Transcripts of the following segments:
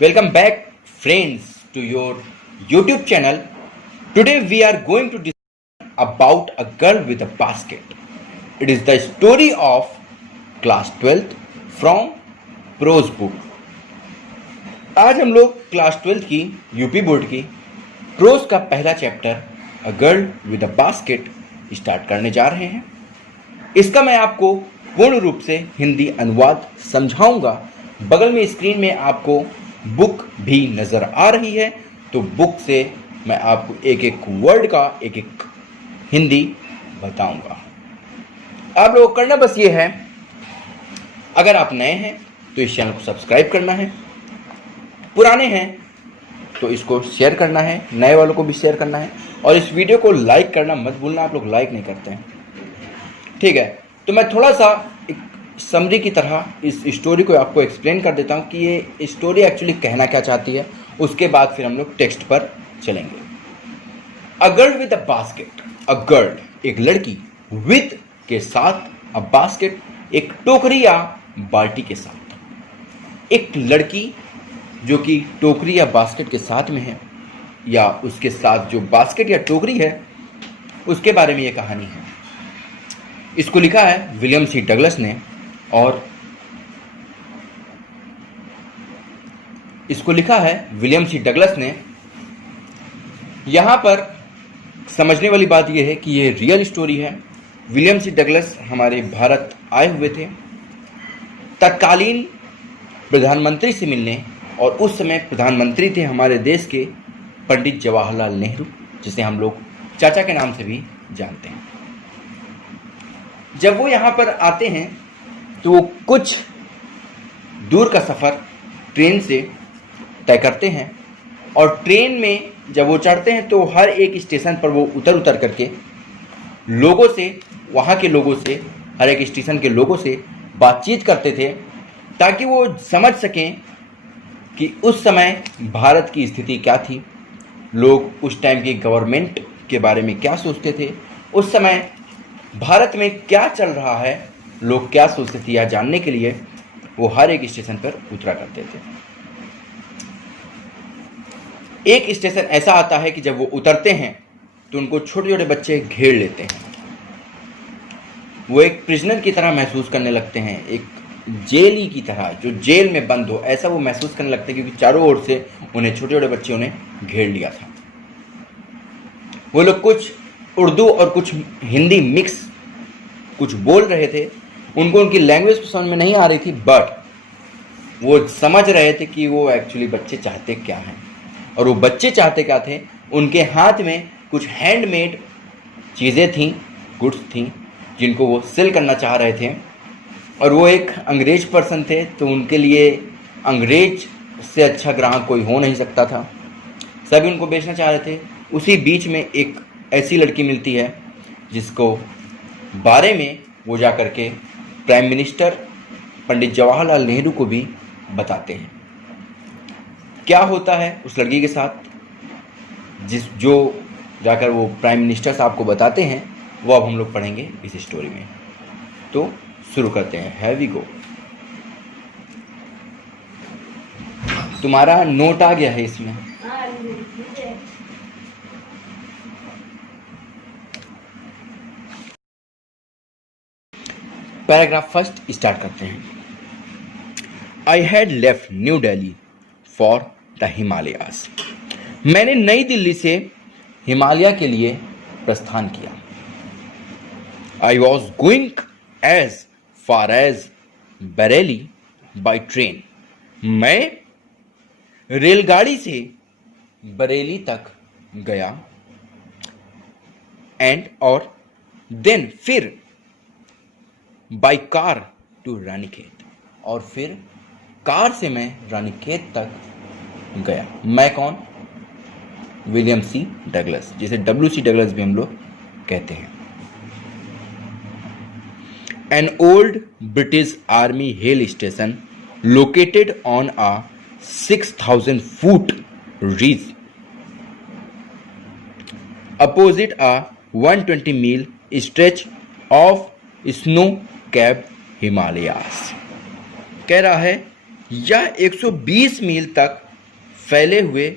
Welcome back, friends, to your YouTube channel. Today we are going to discuss about a girl with a basket. It is the story of class 12th from prose book. आज हम लोग class 12th की UP board की pros का पहला chapter a girl with a basket start करने जा रहे हैं। इसका मैं आपको पूर्ण रूप से हिंदी अनुवाद समझाऊंगा। बगल में स्क्रीन में आपको बुक भी नज़र आ रही है, तो बुक से मैं आपको एक एक वर्ड का एक एक हिंदी बताऊंगा। आप लोगों को करना बस ये है, अगर आप नए हैं तो इस चैनल को सब्सक्राइब करना है, पुराने हैं तो इसको शेयर करना है, नए वालों को भी शेयर करना है, और इस वीडियो को लाइक करना मत भूलना। आप लोग लाइक नहीं करते हैं, ठीक है। तो मैं थोड़ा सा एक समरी की तरह इस स्टोरी को आपको एक्सप्लेन कर देता हूँ कि ये स्टोरी एक्चुअली कहना क्या चाहती है। उसके बाद फिर हम लोग टेक्स्ट पर चलेंगे। A girl with a basket, a girl एक लड़की, विद के साथ, अ बास्केट एक टोकरी या बाल्टी के साथ। एक लड़की जो कि टोकरी या बास्केट के साथ में है, या उसके साथ जो बास्केट या टोकरी है उसके बारे में ये कहानी है। इसको लिखा है विलियम सी डगलस ने, और इसको लिखा है विलियम सी डगलस ने। यहाँ पर समझने वाली बात यह है कि ये रियल स्टोरी है। विलियम सी डगलस हमारे भारत आए हुए थे तत्कालीन प्रधानमंत्री से मिलने, और उस समय प्रधानमंत्री थे हमारे देश के पंडित जवाहरलाल नेहरू, जिसे हम लोग चाचा के नाम से भी जानते हैं। जब वो यहाँ पर आते हैं तो वो कुछ दूर का सफ़र ट्रेन से तय करते हैं, और ट्रेन में जब वो चढ़ते हैं तो हर एक स्टेशन पर वो उतर करके लोगों से, वहाँ के लोगों से, हर एक स्टेशन के लोगों से बातचीत करते थे, ताकि वो समझ सकें कि उस समय भारत की स्थिति क्या थी, लोग उस टाइम की गवर्नमेंट के बारे में क्या सोचते थे, उस समय भारत में क्या चल रहा है, लोग क्या सोचते थे, यह जानने के लिए वो हर एक स्टेशन पर उतरा करते थे। एक स्टेशन ऐसा आता है कि जब वो उतरते हैं तो उनको छोटे छोटे बच्चे घेर लेते हैं। वो एक प्रिजनर की तरह महसूस करने लगते हैं, एक जेली की तरह, जो जेल में बंद हो, ऐसा वो महसूस करने लगते हैं, क्योंकि चारों ओर से उन्हें छोटे छोटे बच्चों ने घेर लिया था। वो लोग कुछ उर्दू और कुछ हिंदी मिक्स कुछ बोल रहे थे। उनको उनकी लैंग्वेज समझ में नहीं आ रही थी, बट वो समझ रहे थे कि वो एक्चुअली बच्चे चाहते क्या हैं। और वो बच्चे चाहते क्या थे, उनके हाथ में कुछ हैंडमेड चीज़ें थीं, गुड्स थीं, जिनको वो सेल करना चाह रहे थे। और वो एक अंग्रेज पर्सन थे, तो उनके लिए अंग्रेज से अच्छा ग्राहक कोई हो नहीं सकता था। सभी उनको बेचना चाह रहे थे। उसी बीच में एक ऐसी लड़की मिलती है जिसको बारे में वो जा कर के प्राइम मिनिस्टर पंडित जवाहरलाल नेहरू को भी बताते हैं। क्या होता है उस लड़की के साथ, जो जाकर वो प्राइम मिनिस्टर साहब को बताते हैं, वो अब हम लोग पढ़ेंगे इस स्टोरी में। तो शुरू करते हैं। Have we go. तुम्हारा नोट आ गया है इसमें। पैराग्राफ फर्स्ट स्टार्ट करते हैं। I had left new Delhi for the Himalayas. मैंने नई दिल्ली से हिमालय के लिए प्रस्थान किया। I was going as far as Bareilly by train. मैं रेलगाड़ी से बरेली तक गया, एंड और देन फिर बाई कार टू रानीखेत, और फिर कार से मैं रानीखेत तक गया। मैं कौन? विलियम सी डगलस, जिसे WC डगलस भी हम लोग कहते हैं। An old British army hill station located on a 6,000 foot ridge opposite a 120 mile stretch of snow cap Himalayas. कह रहा है यह 120 मील तक फैले हुए,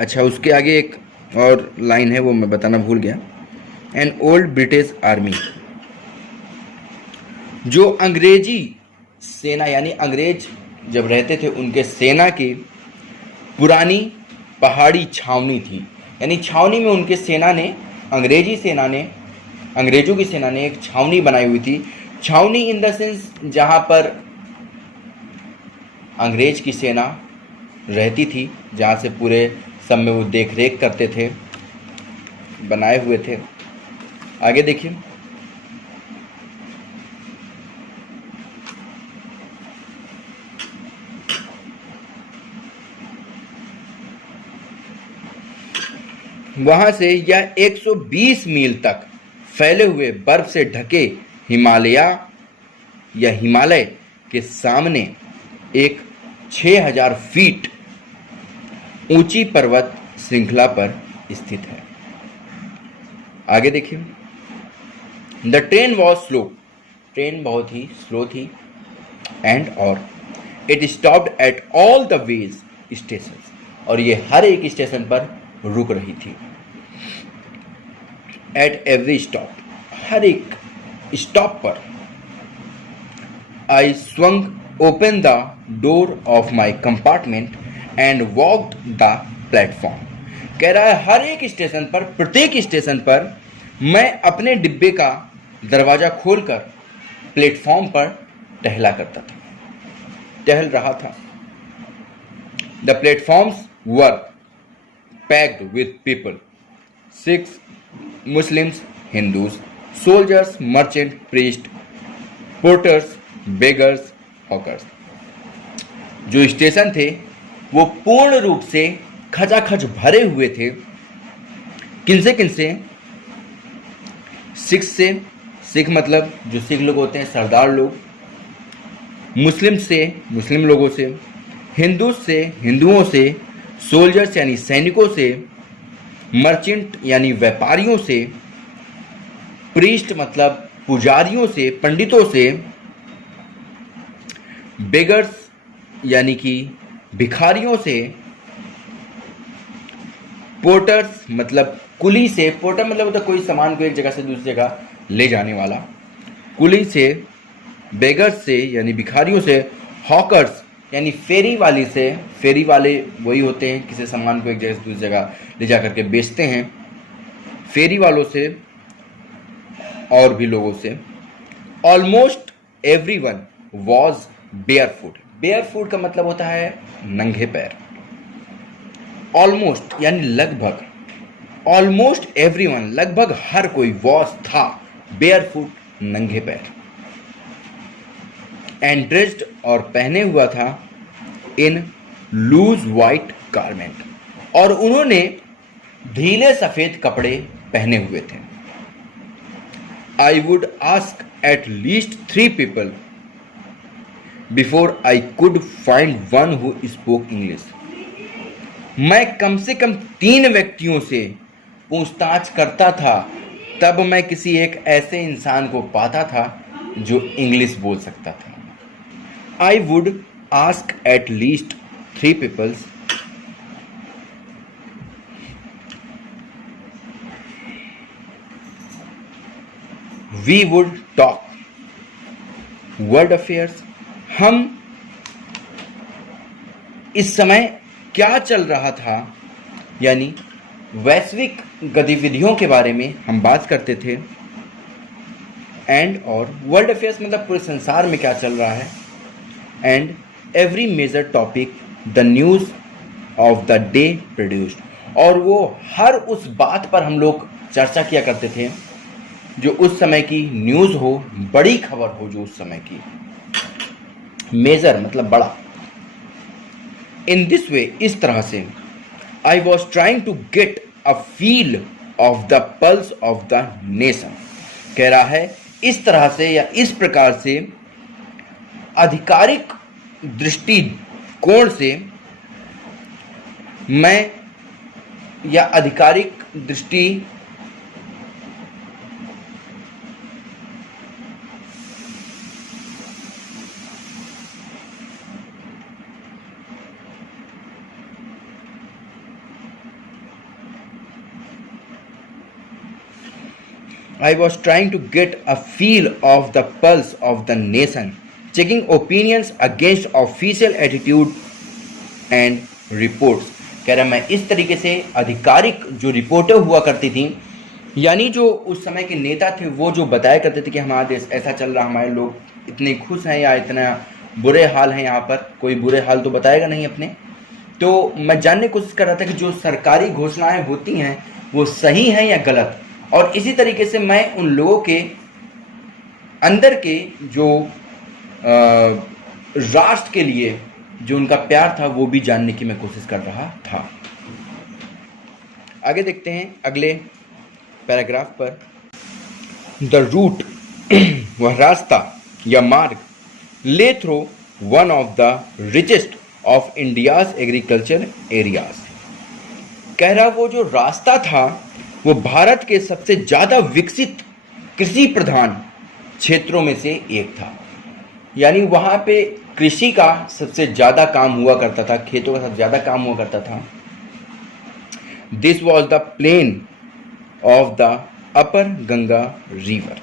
अच्छा उसके आगे एक और लाइन है वो मैं बताना भूल गया, एन ओल्ड ब्रिटिश आर्मी, जो अंग्रेजी सेना यानी अंग्रेज जब रहते थे उनके सेना की पुरानी पहाड़ी छावनी थी। यानी छावनी में उनके सेना ने, अंग्रेजी सेना ने, अंग्रेजों की सेना ने एक छावनी बनाई हुई थी। छावनी इन द सेंस जहाँ पर अंग्रेज की सेना रहती थी, जहाँ से पूरे सब में वो देख रेख करते थे, बनाए हुए थे। आगे देखिए, वहां से यह 120 मील तक फैले हुए बर्फ से ढके हिमालय के सामने एक 6000 फीट ऊंची पर्वत श्रृंखला पर स्थित है। आगे देखिए, the train was slow, train बहुत ही स्लो थी, एंड और it stopped at all the ways station, और ये हर एक स्टेशन पर रुक रही थी। एट एवरी स्टॉप, हर एक स्टॉप पर। I swung open the door of my compartment and walked the platform. कह रहा है हर एक स्टेशन पर, प्रत्येक स्टेशन पर मैं अपने डिब्बे का दरवाजा खोलकर प्लेटफॉर्म पर टहला करता था, टहल रहा था। The platforms were packed with people, Sikhs, Muslims, Hindus, soldiers, merchant, priest, porters, beggars, hawkers. जो स्टेशन थे वो पूर्ण रूप से खचाखच भरे हुए थे। किनसे किनसे? सिख से, सिख मतलब जो सिख लोग होते हैं, सरदार लोग, मुस्लिम से, मुस्लिम लोगों से, हिंदू से, हिंदुओं से, सोल्जर्स यानी सैनिकों से, मर्चेंट यानी व्यापारियों से, प्रीस्ट मतलब पुजारियों से, पंडितों से, बेगर्स यानी कि भिखारियों से, पोर्टर्स मतलब कुली से, पोर्टर मतलब होता कोई सामान को एक जगह से दूसरी जगह ले जाने वाला, कुली से, बेगर्स से यानी भिखारियों से, हॉकर्स यानी फेरी वाली से, फेरी वाले वही होते हैं किसी सामान को एक जगह से दूसरी जगह ले जा करके बेचते हैं, फेरी वालों से और भी लोगों से। Almost everyone was barefoot, barefoot का मतलब होता है नंगे पैर। ऑलमोस्ट यानी लगभग, ऑलमोस्ट एवरीवन लगभग हर कोई, वॉज था, बेयरफुट नंगे पैर, एंड ड्रेस्ड और पहने हुआ था, इन लूज वाइट गारमेंट, और उन्होंने ढीले सफेद कपड़े पहने हुए थे। आई would ask at least 3 people before I could find one who spoke English. मैं कम से कम 3 व्यक्तियों से पूछताछ करता था, तब मैं किसी एक ऐसे इंसान को पाता था जो इंग्लिश बोल सकता था। I would ask at least 3 people we would talk world affairs. हम इस समय क्या चल रहा था यानी वैश्विक गतिविधियों के बारे में हम बात करते थे, एंड और वर्ल्ड अफेयर्स मतलब पूरे संसार में क्या चल रहा है, and every major topic the news of the day produced, और वो हर उस बात पर हम लोग चर्चा किया करते थे जो उस समय की न्यूज़ हो, बड़ी खबर हो जो उस समय की। मेजर मतलब बड़ा। इन दिस वे, इस तरह से, I was trying to get a feel of the pulse of the nation. कह रहा है इस तरह से या इस प्रकार से आधिकारिक दृष्टिकोण से मैं, या आधिकारिक दृष्टि I was trying to get a feel of the pulse of the nation, checking opinions against official attitude and reports. कह रहा मैं इस तरीके से आधिकारिक जो रिपोर्टें हुआ करती थी, यानी जो उस समय के नेता थे वो जो बताया करते थे कि हमारा देश ऐसा चल रहा, हमारे लोग इतने खुश हैं या इतना बुरे हाल हैं, यहाँ पर कोई बुरे हाल तो बताएगा नहीं अपने। तो मैं जानने की कोशिश कर रहा था कि जो सरकारी घोषणाएं होती हैं वो सही हैं या गलत, और इसी तरीके से मैं उन लोगों के अंदर के जो राष्ट्र के लिए जो उनका प्यार था वो भी जानने की मैं कोशिश कर रहा था। आगे देखते हैं अगले पैराग्राफ पर। द रूट वह रास्ता या मार्ग ले through one of the richest of India's agriculture areas. कह रहा वो जो रास्ता था वो भारत के सबसे ज़्यादा विकसित कृषि प्रधान क्षेत्रों में से एक था, यानी वहाँ पे कृषि का सबसे ज़्यादा काम हुआ करता था, खेतों का सबसे ज़्यादा काम हुआ करता था। This was the plain of the upper Ganga river.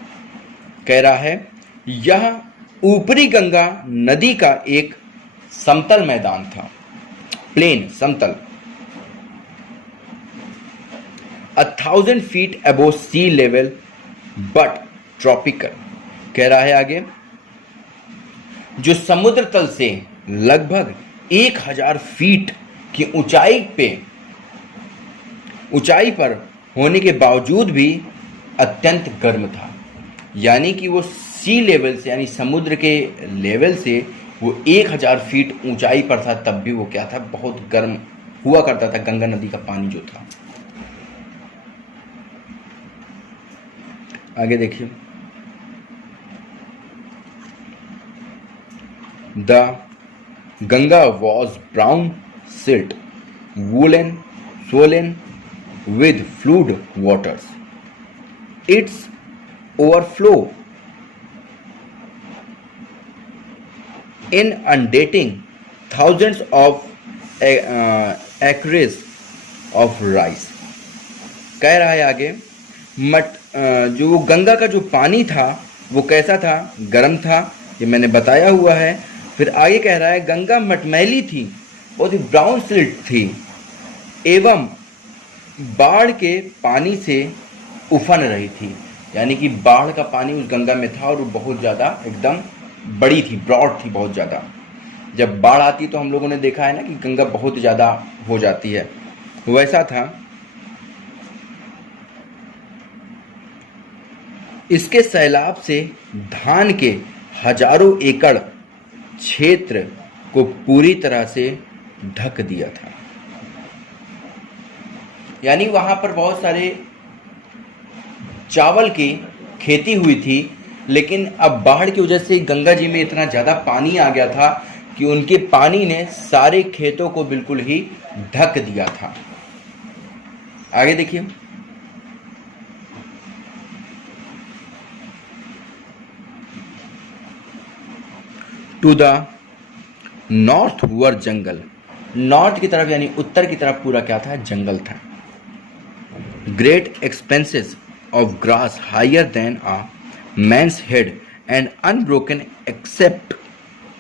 कह रहा है यह ऊपरी गंगा नदी का एक समतल मैदान था, प्लेन समतल, 1000 feet above sea level but tropical। कह रहा है आगे जो समुद्र तल से लगभग 1000 फीट की ऊंचाई पर होने के बावजूद भी अत्यंत गर्म था, यानी कि वो सी लेवल से यानी समुद्र के लेवल से वो 1000 फीट ऊंचाई पर था, तब भी वो क्या था, बहुत गर्म हुआ करता था गंगा नदी का पानी जो था। आगे देखिए, the Ganga was brown silt woollen swollen with flood waters. Its overflow inundating thousands of acres of rice। कह रहा है आगे जो गंगा का जो पानी था वो कैसा था, गर्म था, ये मैंने बताया हुआ है। फिर आगे कह रहा है गंगा मटमैली थी, बहुत ही ब्राउन सिल्ट थी, एवं बाढ़ के पानी से उफन रही थी, यानी कि बाढ़ का पानी उस गंगा में था और वो बहुत ज़्यादा एकदम बड़ी थी, ब्रॉड थी बहुत ज़्यादा। जब बाढ़ आती तो हम लोगों ने देखा है ना कि गंगा बहुत ज़्यादा हो जाती है, वैसा था। इसके सैलाब से धान के हजारों एकड़ क्षेत्र को पूरी तरह से ढक दिया था, यानी वहां पर बहुत सारे चावल की खेती हुई थी, लेकिन अब बाढ़ की वजह से गंगा जी में इतना ज़्यादा पानी आ गया था कि उनके पानी ने सारे खेतों को बिल्कुल ही ढक दिया था। आगे देखिए, to the north were jungle, north की तरफ यानी उत्तर की तरफ पूरा क्या था, जंगल था। Great expanses of grass higher than a man's head and unbroken except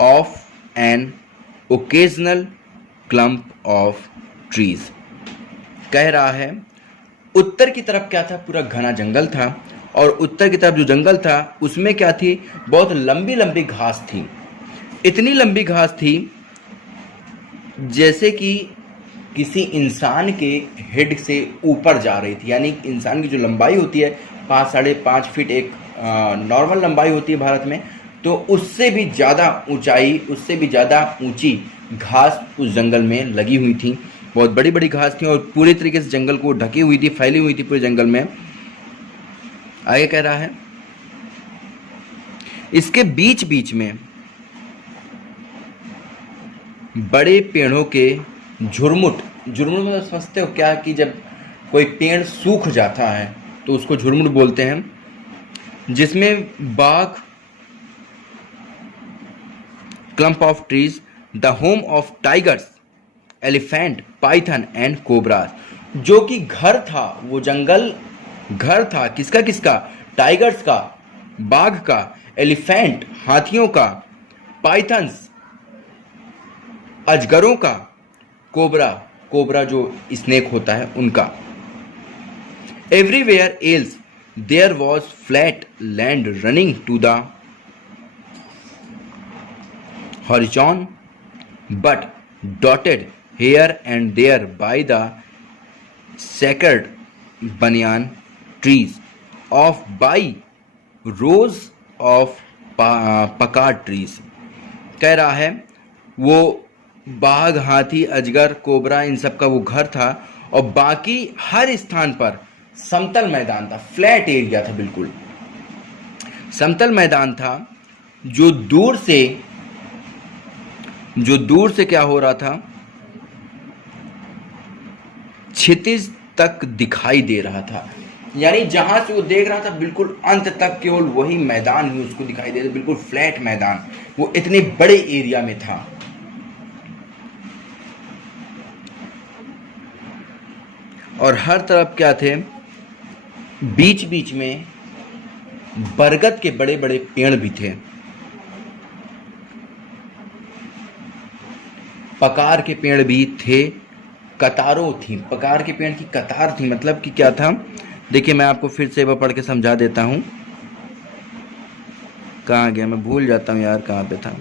of an occasional clump of trees. कह रहा है उत्तर की तरफ क्या था, पूरा घना जंगल था, और उत्तर की तरफ जो जंगल था उसमें क्या थी, बहुत लंबी लंबी घास थी, इतनी लंबी घास थी जैसे कि किसी इंसान के हेड से ऊपर जा रही थी, यानी इंसान की जो लंबाई होती है 5 साढ़े 5 फीट एक नॉर्मल लंबाई होती है भारत में, तो उससे भी ज़्यादा ऊंचाई, उससे भी ज़्यादा ऊंची घास उस जंगल में लगी हुई थी, बहुत बड़ी बड़ी घास थी और पूरी तरीके से जंगल को ढकी हुई थी, फैली हुई थी पूरे जंगल में। आगे कह रहा है इसके बीच बीच में बड़े पेड़ों के झुरमुट मतलब समझते हो क्या, कि जब कोई पेड़ सूख जाता है तो उसको झुरमुट बोलते हैं, जिसमें बाघ, clump of trees, the home of tigers, elephant, Python and cobras. जो कि घर था, वो जंगल घर था किसका किसका, टाइगर्स का, बाघ का, एलिफेंट हाथियों का, पाइथन्स अजगरों का, कोबरा कोबरा जो स्नेक होता है उनका। Everywhere else there was flat land running to the horizon but dotted here and there by the sacred banyan trees of by rows of pakar trees. कह रहा है वो बाघ, हाथी, अजगर, कोबरा इन सब का वो घर था और बाकी हर स्थान पर समतल मैदान था, फ्लैट एरिया था, बिल्कुल समतल मैदान था। जो दूर से क्या हो रहा था, क्षितिज तक दिखाई दे रहा था। यानी जहां से वो देख रहा था बिल्कुल अंत तक केवल वही मैदान ही उसको दिखाई दे रहा था, बिल्कुल फ्लैट मैदान, वो इतने बड़े एरिया में था। और हर तरफ क्या थे, बीच बीच में बरगद के बड़े बड़े पेड़ भी थे, पकार के पेड़ भी थे, कतारों थी, पकार के पेड़ की कतार थी। मतलब कि क्या था, देखिए मैं आपको फिर से वह पढ़ के समझा देता हूं। कहाँ गया, मैं भूल जाता हूं यार कहाँ पे था।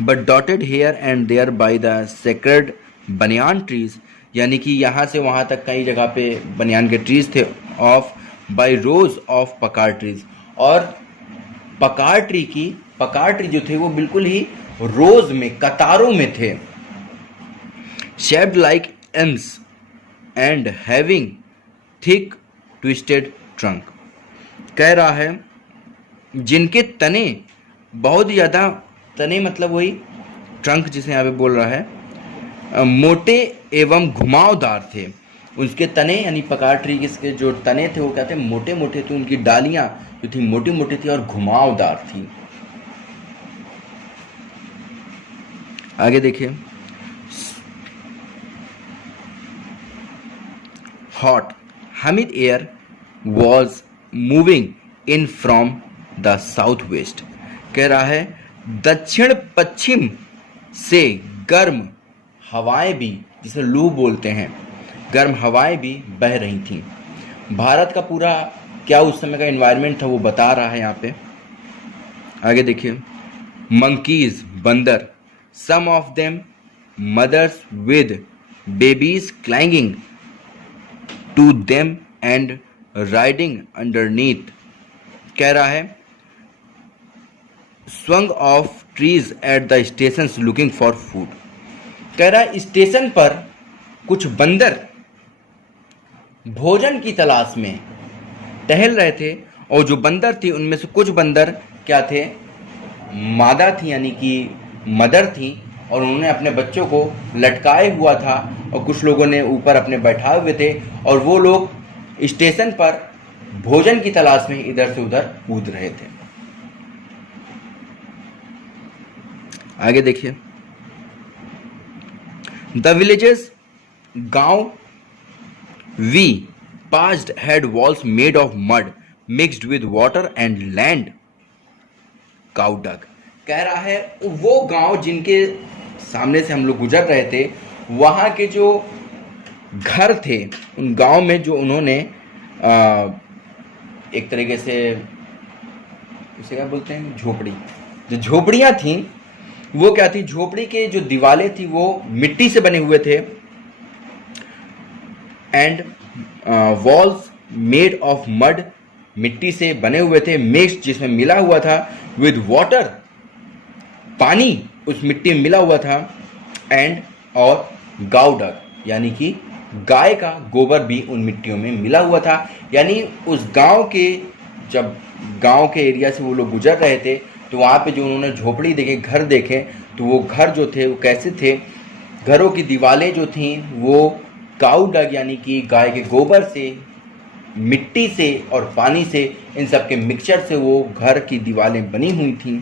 But dotted here and there by the sacred banyan trees, यानी कि यहाँ से वहाँ तक कई जगह पे बनियान के ट्रीज थे, of by rows of pakar trees, और पकार ट्री जो थे वो बिल्कुल ही रोज में, कतारों में थे। Shaped like AIIMS and having thick twisted trunk. कह रहा है जिनके तने बहुत ज़्यादा, तने मतलब वही ट्रंक जिसे यहाँ पे बोल रहा है, मोटे एवं घुमावदार थे। उसके तने यानी पकार ट्री के जो तने थे वो क्या थे, मोटे मोटे थे, उनकी डालियाँ जो थी मोटी मोटी थी और घुमावदार थी। आगे देखिए, hot Hamid air was moving in from the south west. कह रहा है दक्षिण पश्चिम से गर्म हवाएं भी, जिसे लू बोलते हैं, गर्म हवाएं भी बह रही थीं। भारत का पूरा क्या उस समय का एनवायरनमेंट था वो बता रहा है यहाँ पे। आगे देखिए, मंकीज बंदर, some of them mothers with babies clinging to them and riding underneath। कह रहा है swung of trees at the stations looking for food। कह रहा है स्टेशन पर कुछ बंदर भोजन की तलाश में टहल रहे थे, और जो बंदर थी उनमें से कुछ बंदर क्या थे, मादा थी यानी कि मदर थी, और उन्होंने अपने बच्चों को लटकाए हुआ था और कुछ लोगों ने ऊपर अपने बैठाए हुए थे, और वो लोग स्टेशन पर भोजन की तलाश में इधर से उधर कूद रहे थे। आगे देखिए, द विलेजेस, गांव we passed had walls made of mud mixed with water and land cow dung. कह रहा है वो गांव जिनके सामने से हम लोग गुजर रहे थे, वहाँ के जो घर थे, उन गांव में जो उन्होंने एक तरीके से उसे क्या बोलते हैं, झोपड़ी, जो झोपड़ियाँ थीं वो क्या थी, झोपड़ी के जो दीवारें थी वो मिट्टी से बने हुए थे, and walls made of mud, मिट्टी से बने हुए थे, मिक्स जिसमें मिला हुआ था, विद वाटर, पानी उस मिट्टी में मिला हुआ था, एंड और गाउ डग यानी कि गाय का गोबर भी उन मिट्टियों में मिला हुआ था। यानी उस गांव के, जब गांव के एरिया से वो लोग गुजर रहे थे तो वहाँ पे जो उन्होंने झोपड़ी देखे, घर देखे, तो वो घर जो थे वो कैसे थे, घरों की दीवारें जो थीं वो काउ डग यानी कि गाय के गोबर से, मिट्टी से और पानी से, इन सब के मिक्सचर से वो घर की दीवारें बनी हुई थीं।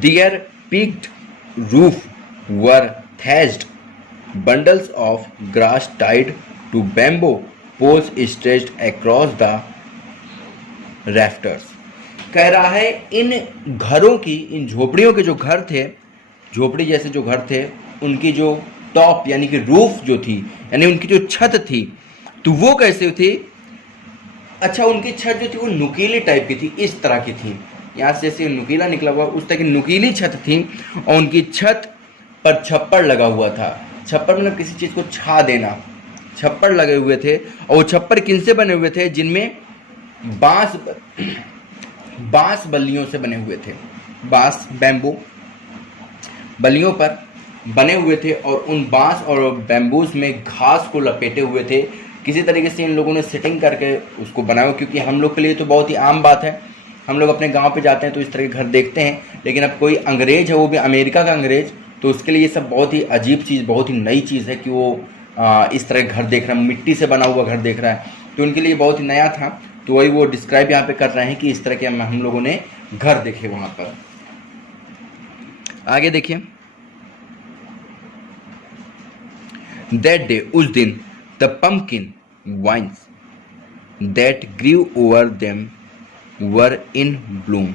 Their peaked roof were thatched bundles of grass tied to bamboo poles stretched across the rafters. कह रहा है इन घरों की, इन झोपड़ियों के जो घर थे, झोपड़ी जैसे जो घर थे, उनकी जो टॉप यानी कि रूफ जो थी, यानी उनकी जो छत थी, तो वो कैसे थी? अच्छा, उनकी छत जो थी वो नुकीली टाइप की थी, इस तरह की थी, यहाँ से जैसे नुकीला निकला हुआ उस तरह की नुकीली छत थी, और उनकी छत पर छप्पर लगा हुआ था। छप्पर मतलब किसी चीज़ को छा देना, छप्पर लगे हुए थे। और वो छप्पर किनसे बने हुए थे? जिनमें बांस बल्लियों से बने हुए थे, बांस बैम्बू बल्लियों पर बने हुए थे, और उन बांस और बैम्बूज में घास को लपेटे हुए थे। किसी तरीके से इन लोगों ने सेटिंग करके उसको बनाया, क्योंकि हम लोग के लिए तो बहुत ही आम बात है, हम लोग अपने गांव पे जाते हैं तो इस तरह के घर देखते हैं, लेकिन अब कोई अंग्रेज है, वो भी अमेरिका का अंग्रेज, तो उसके लिए ये सब बहुत ही अजीब चीज़, बहुत ही नई चीज़ है कि वो इस तरह घर देख रहा है, मिट्टी से बना हुआ घर देख रहा है, तो उनके लिए बहुत ही नया था। तो वही वो डिस्क्राइब यहाँ पे कर रहे हैं कि इस तरह के हम लोगों ने घर देखे वहाँ पर। आगे देखिए, दैट डे, उस दिन, the pumpkin vines that grew over them were in bloom.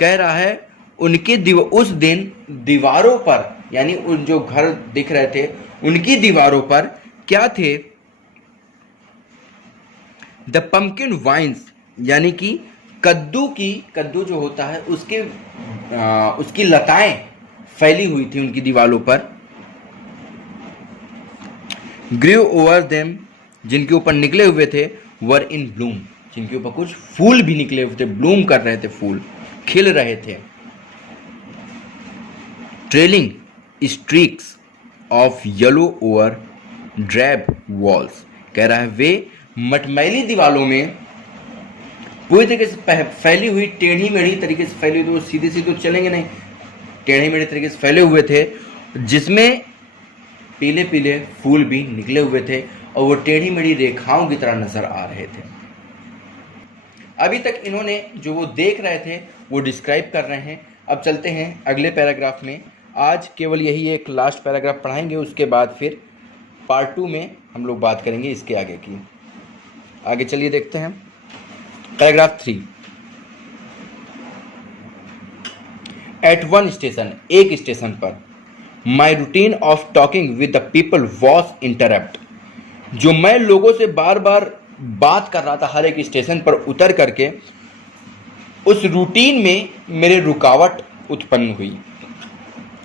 कह रहा है उनके उस दिन दीवारों पर, यानी उन जो घर दिख रहे थे उनकी दीवारों पर क्या थे? द पम्पकिन वाइन्स, यानी कि कद्दू जो होता है उसकी लताएं फैली हुई थी उनकी दीवारों पर। ग्रीव ओवर देम, जिनके ऊपर निकले हुए थे, वर इन ब्लूम, जिनके ऊपर कुछ फूल भी निकले हुए थे, ब्लूम कर रहे थे, फूल खिल रहे थे। Trailing streaks of yellow over drab walls. कह रहा है वे मटमैली दीवालों में पूरी तरीके से फैली हुई, टेढ़ी मेढ़ी तरीके से फैली हुई, तो सीधे सीधे चलेंगे नहीं, टेढ़ी मेढ़ी तरीके से फैले हुए थे, जिसमें पीले पीले फूल भी निकले हुए थे, और वो टेढ़ी मेढ़ी रेखाओं की तरह नजर आ रहे थे। अभी तक इन्होंने जो वो देख रहे थे वो डिस्क्राइब कर रहे हैं। अब चलते हैं अगले पैराग्राफ में। आज केवल यही एक लास्ट पैराग्राफ पढ़ाएंगे, उसके बाद फिर पार्ट 2 में हम लोग बात करेंगे इसके आगे की। आगे चलिए देखते हैं पैराग्राफ 3। एट वन स्टेशन, एक स्टेशन पर, my routine of talking with the people was interrupt. जो मैं लोगों से बार बार बात कर रहा था हर एक स्टेशन पर उतर करके, उस रूटीन में मेरे रुकावट उत्पन्न हुई।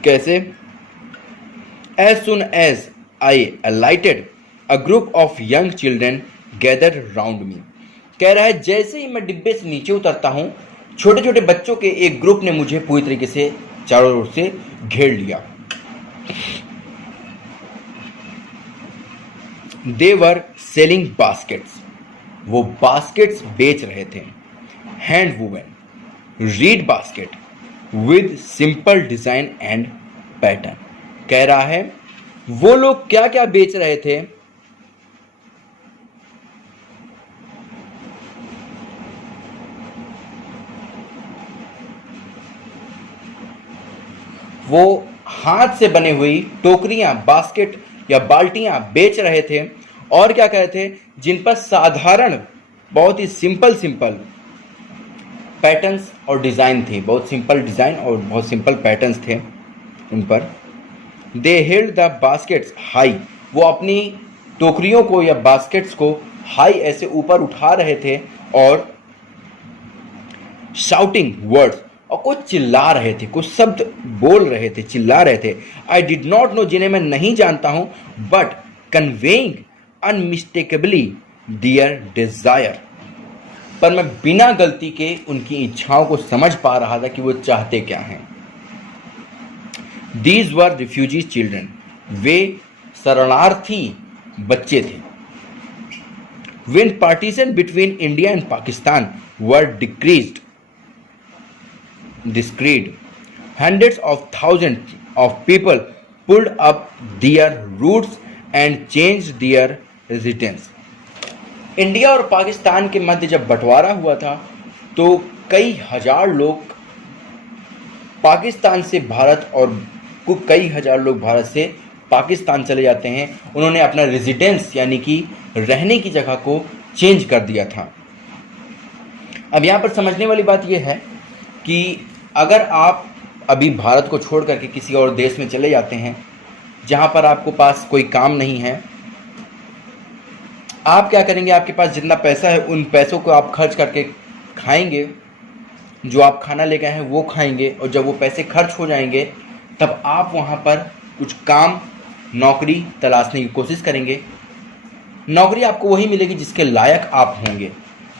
कैसे? As soon as I alighted, a group of young children gather round me. कह रहा है जैसे ही मैं डिब्बे से नीचे उतरता हूं, छोटे छोटे बच्चों के एक ग्रुप ने मुझे पूरी तरीके से चारों ओर से घेर लिया। दे वर सेलिंग बास्केट्स, वो बास्केट्स बेच रहे थे। Hand woven read basket with simple design and pattern. कह रहा है वो लोग क्या क्या बेच रहे थे? वो हाथ से बने हुई टोकरियां, बास्केट या बाल्टियां बेच रहे थे, और क्या कहे थे? जिन पर साधारण, बहुत ही सिंपल पैटर्न्स और डिजाइन थे, बहुत सिंपल डिजाइन और बहुत सिंपल पैटर्न्स थे उन पर। दे हेल्ड द बास्केट्स हाई, वो अपनी टोकरियों को या बास्केट्स को हाई ऐसे ऊपर उठा रहे थे, और शाउटिंग वर्ड्स, और कुछ चिल्ला रहे थे, कुछ शब्द बोल रहे थे, चिल्ला रहे थे। आई डिड नॉट नो, जिन्हें मैं नहीं जानता हूं, बट कन्वेइंग अनमिस्टेकेबली दियर डिजायर, पर मैं बिना गलती के उनकी इच्छाओं को समझ पा रहा था कि वो चाहते क्या हैं। दीज वर रिफ्यूजी चिल्ड्रन, वे शरणार्थी बच्चे थे। When partition between India and Pakistan were decreased, hundreds of thousands of people pulled up their roots and changed their residence. India और पाकिस्तान के मध्य जब बंटवारा हुआ था तो कई हजार लोग पाकिस्तान से भारत और कई हजार लोग भारत से पाकिस्तान चले जाते हैं, उन्होंने अपना रेजिडेंस यानी कि रहने की जगह को चेंज कर दिया था। अब यहाँ पर समझने वाली बात यह है कि अगर आप अभी भारत को छोड़ करके किसी और देश में चले जाते हैं जहाँ पर आपको पास कोई काम नहीं है, आप क्या करेंगे, आपके पास जितना पैसा है उन पैसों को आप खर्च करके खाएंगे, जो आप खाना ले गए हैं वो खाएंगे, और जब वो पैसे खर्च हो जाएंगे तब आप वहाँ पर कुछ काम नौकरी तलाशने की कोशिश करेंगे। नौकरी आपको वही मिलेगी जिसके लायक आप होंगे।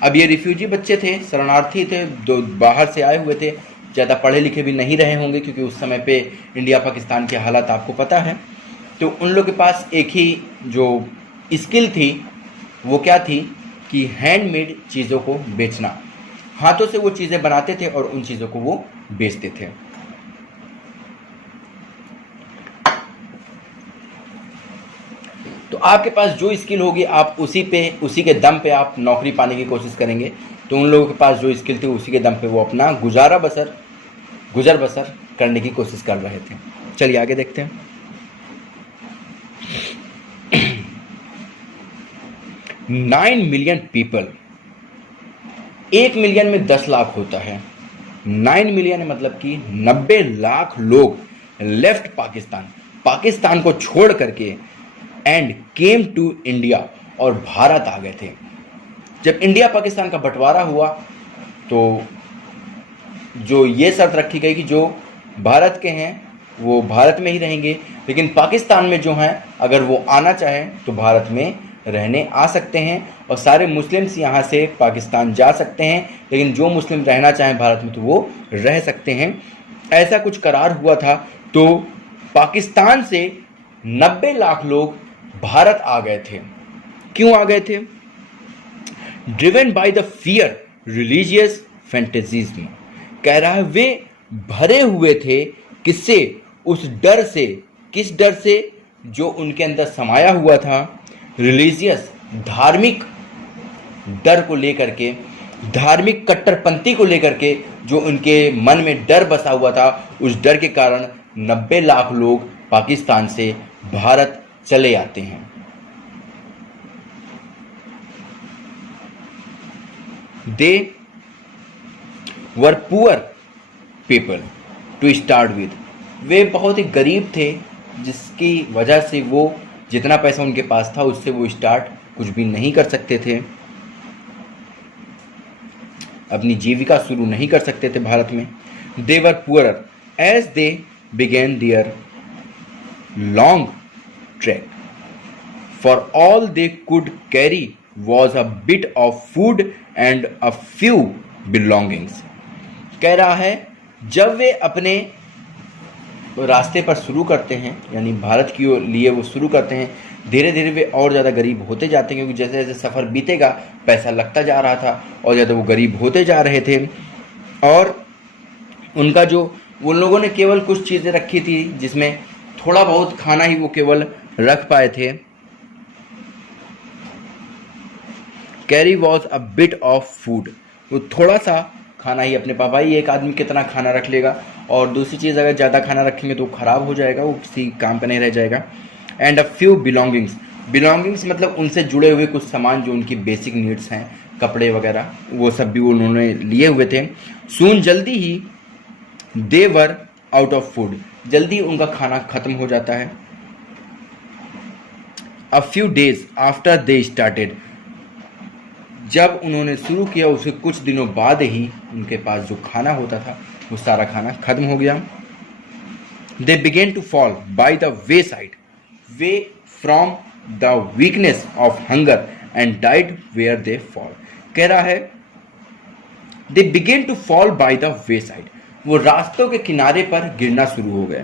अब ये रिफ्यूजी बच्चे थे, शरणार्थी थे, जो बाहर से आए हुए थे, ज़्यादा पढ़े लिखे भी नहीं रहे होंगे क्योंकि उस समय पे इंडिया पाकिस्तान के हालात आपको पता है। तो उन लोग के पास एक ही जो स्किल थी वो क्या थी कि हैंडमेड चीज़ों को बेचना, हाथों से वो चीज़ें बनाते थे और उन चीज़ों को वो बेचते थे। तो आपके पास जो स्किल होगी आप उसी के दम पे आप नौकरी पाने की कोशिश करेंगे। तो उन लोगों के पास जो स्किल थी उसी के दम पे वो अपना गुजर बसर करने की कोशिश कर रहे थे। चलिए आगे देखते हैं। 9 मिलियन पीपल, 1 मिलियन में 10 लाख होता है, 9 मिलियन मतलब कि 90 लाख लोग लेफ्ट पाकिस्तान को छोड़ करके एंड केम टू इंडिया और भारत आ गए थे। जब इंडिया पाकिस्तान का बंटवारा हुआ तो जो ये शर्त रखी गई कि जो भारत के हैं वो भारत में ही रहेंगे, लेकिन पाकिस्तान में जो हैं अगर वो आना चाहें तो भारत में रहने आ सकते हैं, और सारे मुस्लिम्स यहाँ से पाकिस्तान जा सकते हैं, लेकिन जो मुस्लिम रहना चाहें भारत में तो वो रह सकते हैं। ऐसा कुछ करार हुआ था। तो पाकिस्तान से 90 लाख लोग भारत आ गए थे। क्यों आ गए थे? Driven by the fear religious fantasism, कह रहा है वे भरे हुए थे किससे? उस डर से। किस डर से? जो उनके अंदर समाया हुआ था, रिलीजियस धार्मिक डर को लेकर के, धार्मिक कट्टरपंथी को लेकर के जो उनके मन में डर बसा हुआ था, उस डर के कारण 90 लाख लोग पाकिस्तान से भारत चले आते हैं। They were poor people to start with, वे बहुत ही गरीब थे जिसकी वजह से वो जितना पैसा उनके पास था उससे वो स्टार्ट कुछ भी नहीं कर सकते थे, अपनी जीविका शुरू नहीं कर सकते थे भारत में। They were poorer as they begin their long trek, for all they could carry was a bit of food and a few belongings. कह रहा है जब वे अपने रास्ते पर शुरू करते हैं, यानी भारत के लिए वो शुरू करते हैं, धीरे धीरे वे और ज़्यादा गरीब होते जाते हैं, क्योंकि जैसे जैसे सफ़र बीतेगा पैसा लगता जा रहा था और ज़्यादा वो गरीब होते जा रहे थे। और उनका जो उन लोगों ने केवल कुछ चीज़ें रखी थी जिसमें थोड़ा बहुत खाना ही वो केवल रख पाए थे। Carry was a bit of food, वो थोड़ा सा खाना ही अपने पास, भाई एक आदमी कितना खाना रख लेगा, और दूसरी चीज़ अगर ज़्यादा खाना रखेंगे तो ख़राब हो जाएगा, वो किसी काम का नहीं रह जाएगा। And a few belongings, belongings मतलब उनसे जुड़े हुए कुछ सामान जो उनकी बेसिक नीड्स हैं, कपड़े वगैरह, वो सब भी उन्होंने लिए हुए थे। सून जल्दी ही दे वर आउट ऑफ फूड, जल्दी उनका खाना ख़त्म हो जाता है। A few days after they started, जब उन्होंने शुरू किया उसके कुछ दिनों बाद ही उनके पास जो खाना होता था वो सारा खाना खत्म हो गया। They begin to fall by the way side, weak from the weakness of hunger and died where they fall. कह रहा है they begin to fall by the way side, वो रास्तों के किनारे पर गिरना शुरू हो गए।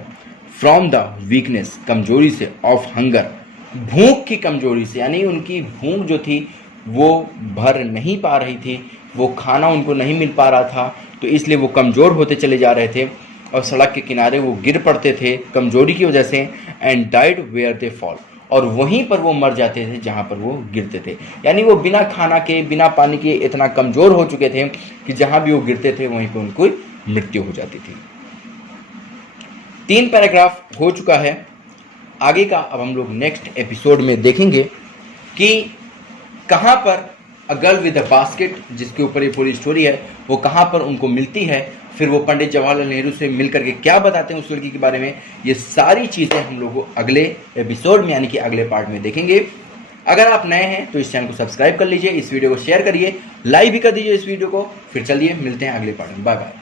फ्रॉम द वीकनेस, कमजोरी से, ऑफ हंगर, भूख की कमजोरी से, यानी उनकी भूख जो थी वो भर नहीं पा रही थी, वो खाना उनको नहीं मिल पा रहा था, तो इसलिए वो कमज़ोर होते चले जा रहे थे और सड़क के किनारे वो गिर पड़ते थे कमज़ोरी की वजह से। And died where they fell, और वहीं पर वो मर जाते थे जहाँ पर वो गिरते थे, यानी वो बिना खाना के बिना पानी के इतना कमज़ोर हो चुके थे कि जहाँ भी वो गिरते थे वहीं पर उनको मृत्यु हो जाती थी। 3 पैराग्राफ हो चुका है। आगे का अब हम लोग नेक्स्ट एपिसोड में देखेंगे कि कहाँ पर a girl with a basket, जिसके ऊपर ये पूरी स्टोरी है, वो कहाँ पर उनको मिलती है, फिर वो पंडित जवाहरलाल नेहरू से मिल करके क्या बताते हैं उस लड़की के बारे में। ये सारी चीज़ें हम लोग अगले एपिसोड में यानी कि अगले पार्ट में देखेंगे। अगर आप नए हैं तो इस चैनल को सब्सक्राइब कर लीजिए, इस वीडियो को शेयर करिए, लाइक भी कर दीजिए इस वीडियो को। फिर चलिए मिलते हैं अगले पार्ट में। Bye bye.